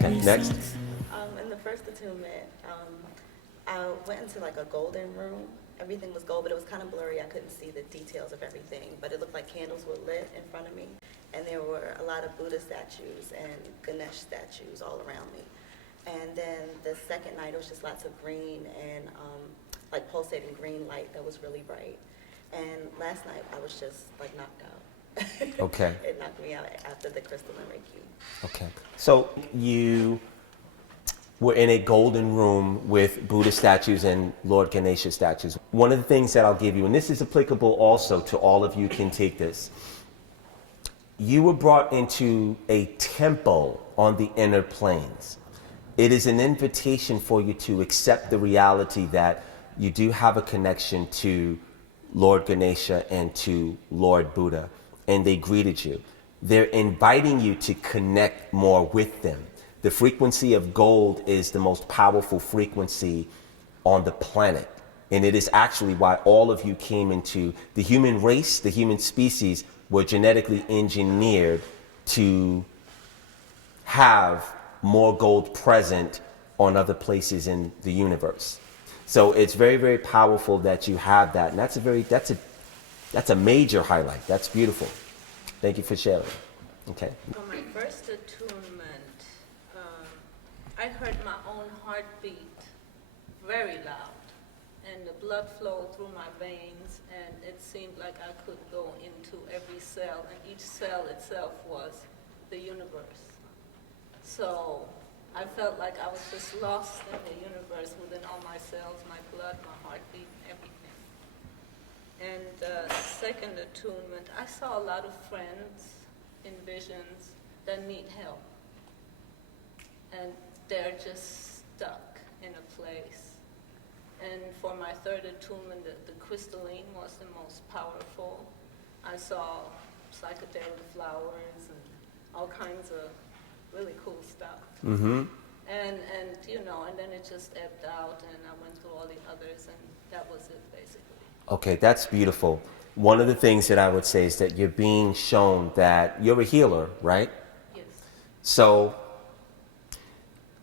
Okay, next. In the first attunement, I went into like a golden room. Everything was gold, but it was kind of blurry. I couldn't see the details of everything, but it looked like candles were lit in front of me, and there were a lot of Buddha statues and Ganesh statues all around me. And then the second night, it was just lots of green and like pulsating green light that was really bright. And last night, I was just like knocked out. Okay. It knocked me out after the crystal and Reiki. Okay. So you were in a golden room with Buddha statues and Lord Ganesha statues. One of the things that I'll give you, and this is applicable also to all of you can take this, you were brought into a temple on the inner planes. It is an invitation for you to accept the reality that you do have a connection to Lord Ganesha and to Lord Buddha, and they greeted you. They're inviting you to connect more with them. The frequency of gold is the most powerful frequency on the planet. And it is actually why all of you came into the human race, the human species, were genetically engineered to have more gold present on other places in the universe. So it's very, very powerful that you have that. And that's a major highlight. That's beautiful. Thank you for sharing. Okay. On my first attunement, I heard my own heartbeat very loud, and the blood flowed through my veins, and it seemed like I could go into every cell, and each cell itself was the universe. So I felt like I was just lost in the universe within all my cells, my blood, my heartbeat, everything. And second attunement, I saw a lot of friends in visions that need help. And they're just stuck in a place. And for my third attunement, the crystalline was the most powerful. I saw psychedelic flowers and all kinds of really cool stuff. Mm-hmm. And then it just ebbed out, and I went through all the others, and that was it, basically. Okay, that's beautiful. One of the things that I would say is that you're being shown that you're a healer, right? Yes. So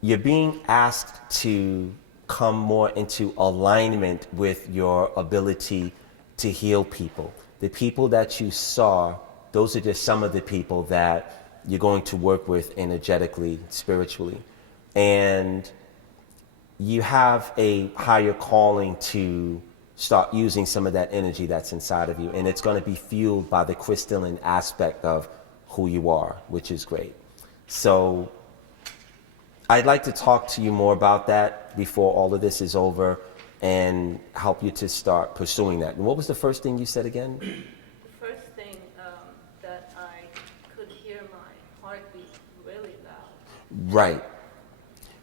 you're being asked to come more into alignment with your ability to heal people. The people that you saw, those are just some of the people that you're going to work with energetically, spiritually. And you have a higher calling to start using some of that energy that's inside of you. And it's going to be fueled by the crystalline aspect of who you are, which is great. So I'd like to talk to you more about that before all of this is over and help you to start pursuing that. And what was the first thing you said again? The first thing, that I could hear my heartbeat really loud. Right.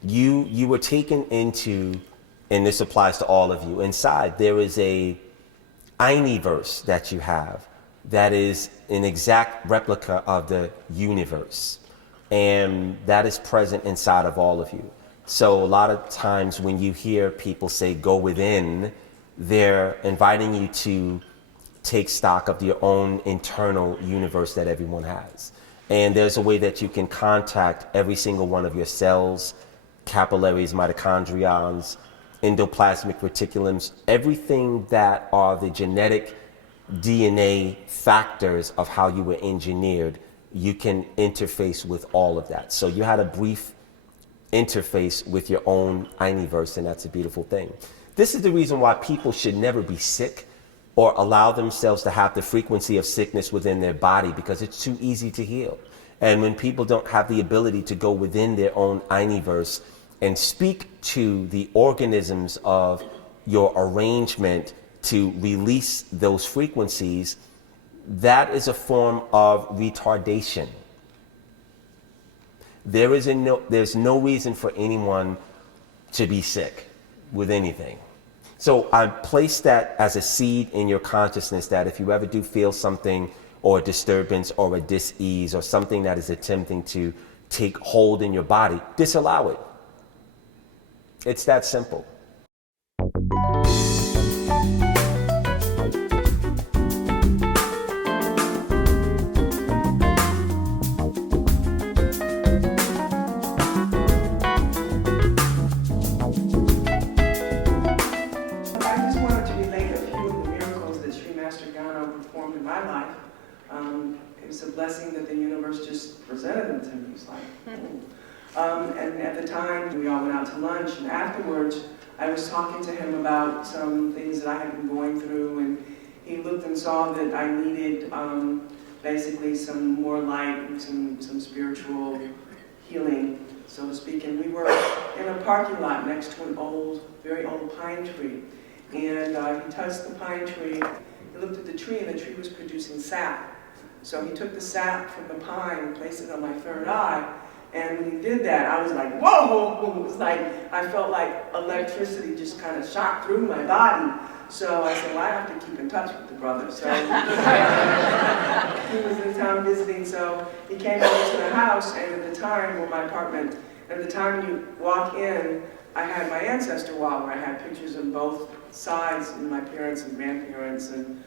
You were taken into, and this applies to all of you, inside there is a universe that you have that is an exact replica of the universe. And that is present inside of all of you. So a lot of times when you hear people say go within, they're inviting you to take stock of your own internal universe that everyone has. And there's a way that you can contact every single one of your cells, capillaries, mitochondrions, endoplasmic reticulums, everything that are the genetic DNA factors of how you were engineered. You can interface with all of that. So you had a brief interface with your own universe, and that's a beautiful thing. This is the reason why people should never be sick or allow themselves to have the frequency of sickness within their body, because it's too easy to heal. And when people don't have the ability to go within their own universe and speak to the organisms of your arrangement to release those frequencies, that is a form of retardation. There's no reason for anyone to be sick with anything. So I place that as a seed in your consciousness that if you ever do feel something or a disturbance or a dis-ease or something that is attempting to take hold in your body, disallow it. It's that simple. a blessing that the universe just presented them to me. It's like, and at the time, we all went out to lunch, and afterwards, I was talking to him about some things that I had been going through, and he looked and saw that I needed basically some more light and some spiritual healing, so to speak. And we were in a parking lot next to an old, very old pine tree. And he touched the pine tree, he looked at the tree, and the tree was producing sap. So he took the sap from the pine and placed it on my third eye. And when he did that, I was like, whoa! It was like, I felt like electricity just kind of shot through my body. So I said, well, I have to keep in touch with the brother. So he was in town visiting, so he came over to the house, and at the time, well, my apartment, at the time you walk in, I had my ancestor wall where I had pictures of both sides, and my parents and grandparents and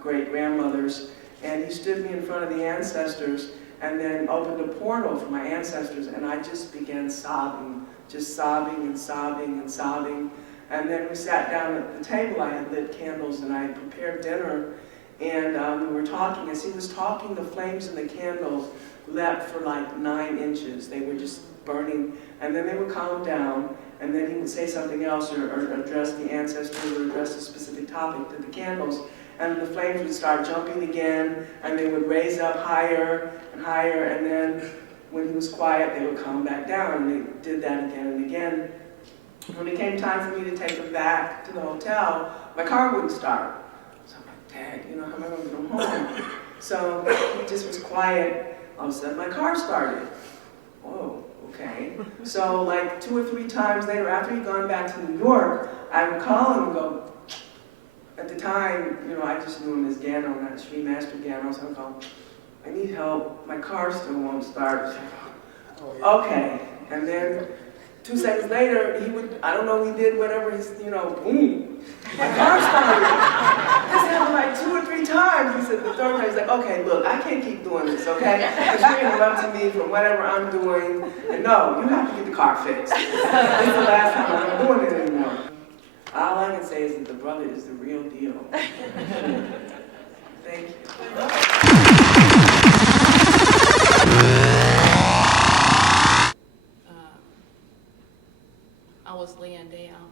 great-grandmothers. And he stood me in front of the ancestors and then opened a portal for my ancestors, and I just began sobbing, just sobbing and sobbing and sobbing. And then we sat down at the table. I had lit candles and I had prepared dinner, and we were talking. As he was talking, the flames in the candles leapt for like 9 inches. They were just burning, and then they would calm down, and then he would say something else or address the ancestors or address a specific topic to the candles. And the flames would start jumping again, and they would raise up higher and higher, and then when he was quiet, they would calm back down, and they did that again and again. When it came time for me to take him back to the hotel, my car wouldn't start. So I'm like, Dad, you know, how am I going to get him home? So he just was quiet. All of a sudden, my car started. Whoa, okay. So like 2 or 3 times later, after he'd gone back to New York, I would call him and go, at the time, you know, I just knew him as Gano, not Sri Master Gano, so I would go, I need help, my car still won't start. Okay, and then 2 seconds later, he would, I don't know, he did whatever he's, you know, boom, my car started. This happened like 2 or 3 times. He said the third time, he's like, okay, look, I can't keep doing this, okay? Because you're interrupting me from whatever I'm doing, and no, you have to get the car fixed. This is the last time I'm not doing it anymore. All I can say is that the brother is the real deal. Thank you. I was laying down,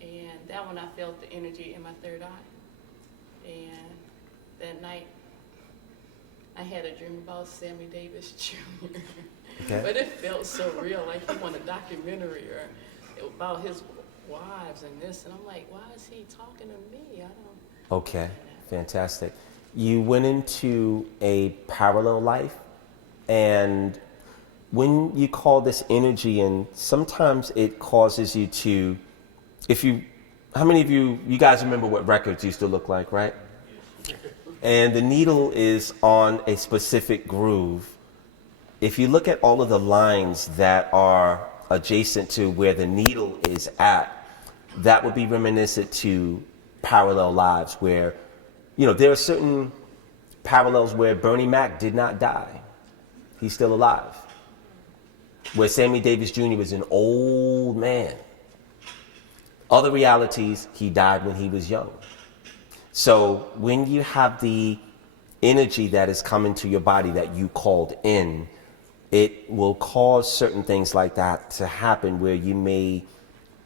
and that one I felt the energy in my third eye. And that night, I had a dream about Sammy Davis Jr. Okay. But it felt so real, like he won a documentary or about his wives and this, and I'm like, why is he talking to me? I don't. Okay, fantastic. You went into a parallel life, and when you call this energy in, sometimes it causes you to, how many of you guys remember what records used to look like, right? And the needle is on a specific groove. If you look at all of the lines that are adjacent to where the needle is at, that would be reminiscent to parallel lives where, you know, there are certain parallels where Bernie Mac did not die. He's still alive. Where Sammy Davis Jr. was an old man. Other realities, he died when he was young. So when you have the energy that is coming to your body that you called in, it will cause certain things like that to happen where you may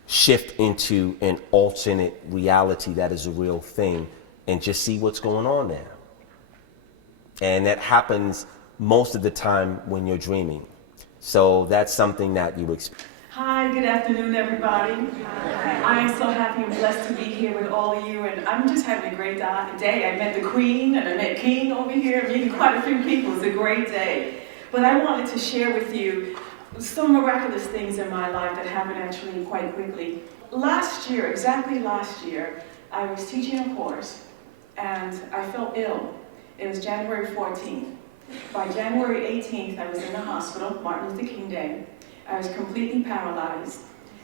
shift into an alternate reality that is a real thing and just see what's going on there. And that happens most of the time when you're dreaming. So that's something that you experience. Hi, good afternoon, everybody. I am so happy and blessed to be here with all of you, and I'm just having a great day. I met the Queen and I met King over here, meeting quite a few people. It's a great day. But I wanted to share with you some miraculous things in my life that happened actually quite quickly. Last year, exactly last year, I was teaching a course and I felt ill. It was January 14th. By January 18th, I was in the hospital, Martin Luther King Day. I was completely paralyzed.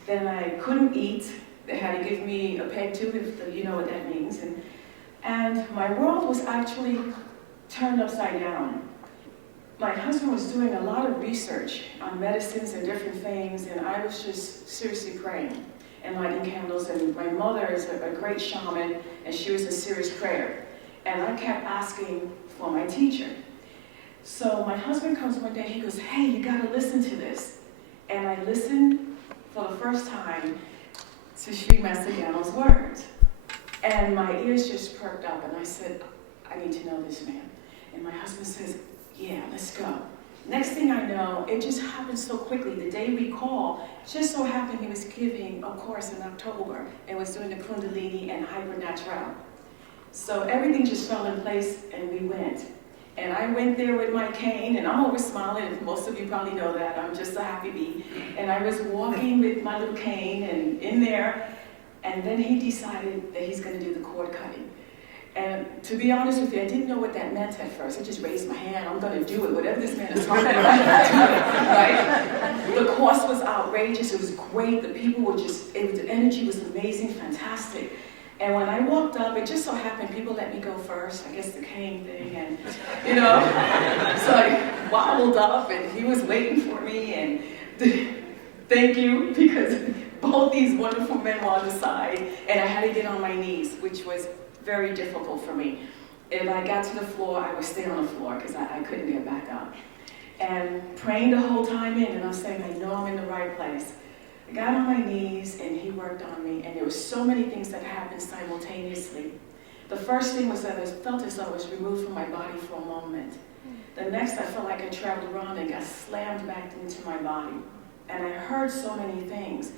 Then I couldn't eat. They had to give me a peg tube, if you know what that means. And my world was actually turned upside down. My husband was doing a lot of research on medicines and different things, and I was just seriously praying and lighting candles. And my mother is a great shaman, and she was a serious prayer. And I kept asking for my teacher. So my husband comes one day, he goes, hey, you gotta listen to this. And I listened for the first time to Sri Master Gano's words. And my ears just perked up, and I said, I need to know this man. And my husband says, yeah, let's go. Next thing I know, it just happened so quickly. The day we called, just so happened he was giving a course in October and was doing the Kundalini and Hypernatural. So everything just fell in place, and we went. And I went there with my cane, and I'm always smiling, and most of you probably know that. I'm just a happy bee. And I was walking with my little cane and in there, and then he decided that he's going to do the cord cutting. And to be honest with you, I didn't know what that meant at first. I just raised my hand, I'm going to do it. Whatever this man is talking about, I'm going to do it, right? The course was outrageous. It was great. The people were just, the energy was amazing, fantastic. And when I walked up, it just so happened people let me go first. I guess the cane thing, and so I wobbled up, and he was waiting for me. And thank you, because both these wonderful men were on the side, and I had to get on my knees, which was very difficult for me. If I got to the floor, I would stay on the floor because I couldn't get back up. And praying the whole time in, and I'm saying, I know I'm in the right place. I got on my knees, and he worked on me, and there were so many things that happened simultaneously. The first thing was that I felt as though I was removed from my body for a moment. The next, I felt like I traveled around and got slammed back into my body. And I heard so many things.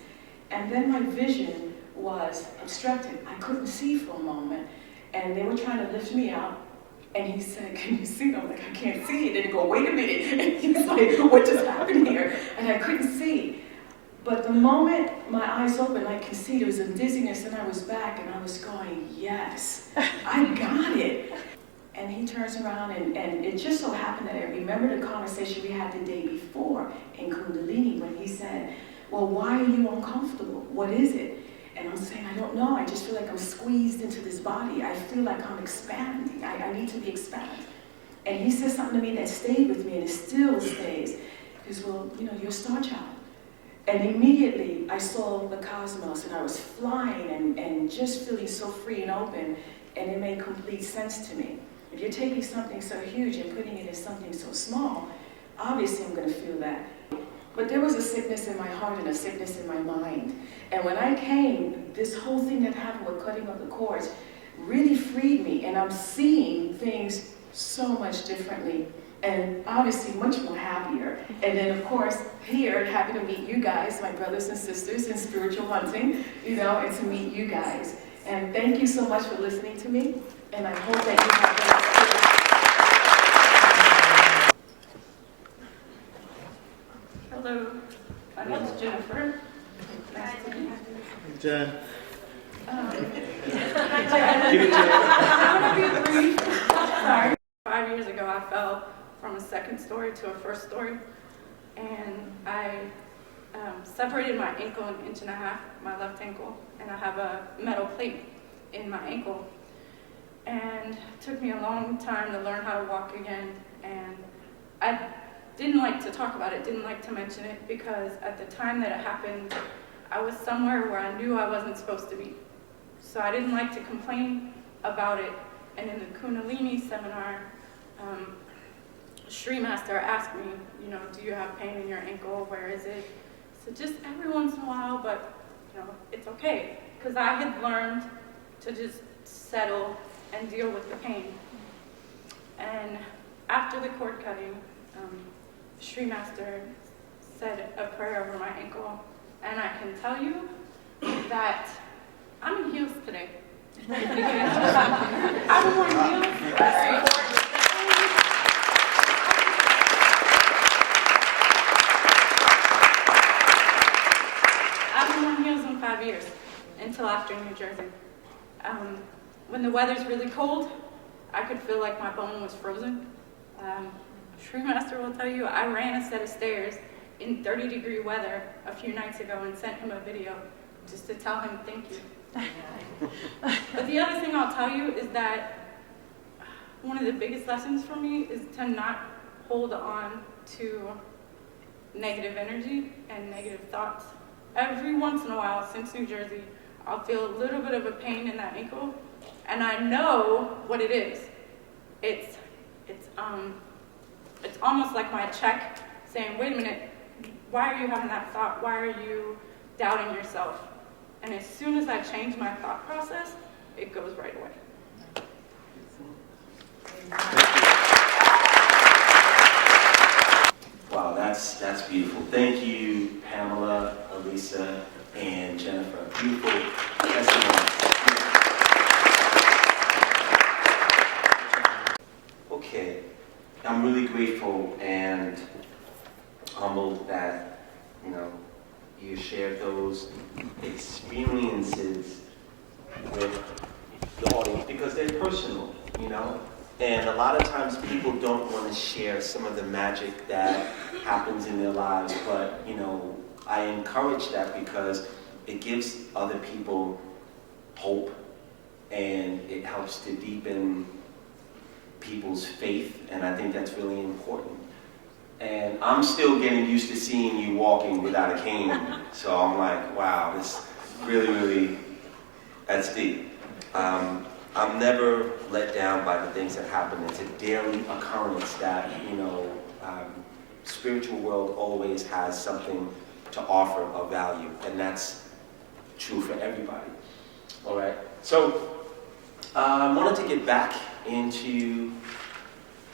And then my vision was obstructed. I couldn't see for a moment. And they were trying to lift me up. And he said, can you see? I'm like, I can't see it. And they go, wait a minute. And he's like, what just happened here? And I couldn't see. But the moment my eyes opened, I could see there was a dizziness, and I was back, and I was going, yes, I got it. And he turns around, and it just so happened that I remember the conversation we had the day before in Kundalini when he said, well, why are you uncomfortable? What is it? And I'm saying, I don't know. I just feel like I'm squeezed into this body. I feel like I'm expanding. I need to be expanded. And he said something to me that stayed with me, and it still stays. He goes, well, you're a star child. And immediately I saw the cosmos, and I was flying and just feeling so free and open, and it made complete sense to me. If you're taking something so huge and putting it in something so small, obviously I'm going to feel that. But there was a sickness in my heart and a sickness in my mind. And when I came, this whole thing that happened with cutting of the cords really freed me, and I'm seeing things so much differently. And obviously much more happier. And then of course, here, happy to meet you guys, my brothers and sisters in spiritual hunting, and to meet you guys. And thank you so much for listening to me, and I hope that you have that experience. Hello, my name is Jennifer. Nice to meet you. Jen. I'm going to be brief. Sorry. 5 years ago, I fell from a second story to a first story, and I separated my ankle an 1.5 inches, my left ankle, and I have a metal plate in my ankle. And it took me a long time to learn how to walk again, and I didn't like to talk about it, didn't like to mention it, because at the time that it happened, I was somewhere where I knew I wasn't supposed to be. So I didn't like to complain about it, and in the Kundalini seminar, Sri Master asked me, do you have pain in your ankle? Where is it? So just every once in a while, but it's okay. Because I had learned to just settle and deal with the pain. And after the cord cutting, Sri Master said a prayer over my ankle. And I can tell you that I'm in heels today. I'm wearing heels. Heels in 5 years, until after New Jersey. When the weather's really cold, I could feel like my bone was frozen. Sri Master will tell you, I ran a set of stairs in 30-degree weather a few nights ago and sent him a video just to tell him thank you. But the other thing I'll tell you is that one of the biggest lessons for me is to not hold on to negative energy and negative thoughts. Every once in a while, since New Jersey, I'll feel a little bit of a pain in that ankle, And I know what it is. It's almost like my check saying, wait a minute, why are you having that thought? Why are you doubting yourself? And as soon as I change my thought process, it goes right away. Wow, that's beautiful. Thank you, Pamela, Elisa, and Jennifer. Beautiful testimony. Okay, I'm really grateful and humbled that, you shared those experiences with the audience because they're personal, And a lot of times people don't want to share some of the magic that happens in their lives, but, I encourage that because it gives other people hope and it helps to deepen people's faith, and I think that's really important. And I'm still getting used to seeing you walking without a cane, so I'm like, wow, this really, that's deep. I'm never let down by the things that happen. It's a daily occurrence that, spiritual world always has something to offer of value, and that's true for everybody. All right, so I wanted to get back into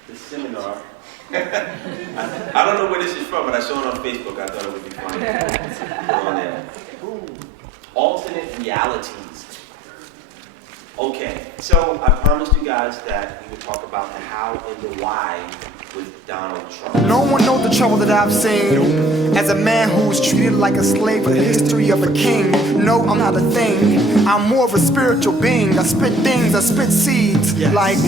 the seminar. I don't know where this is from, but I saw it on Facebook. I thought it would be fun to put on there. Alternate realities. Okay, so I promised you guys that we would talk about the how and the why with Donald Trump. No one knows the trouble that I've seen. As a man who's treated like a slave with the history of a king. No, I'm not a thing. I'm more of a spiritual being. I spit things, I spit seeds. Like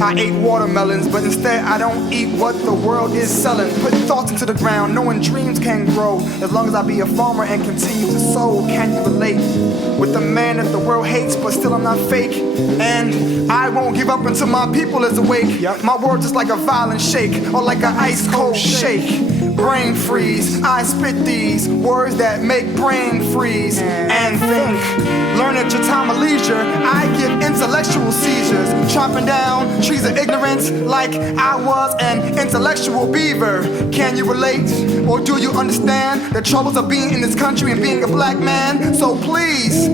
I ate watermelons, but instead I don't eat what the world is selling. Put thoughts into the ground, knowing dreams can grow. As long as I be a farmer and continue to sow. Can you relate with the man that the world hates, but still I'm not fake? And I won't give up until my people is awake. My words is like a violent shake, or like an ice cold shake. Brain freeze, I spit these words that make brain freeze and think. Learn at your time of leisure. I get intellectual seizures, chopping down trees of ignorance like I was an intellectual beaver. Can you relate, or do you understand the troubles of being in this country and being a black man? So please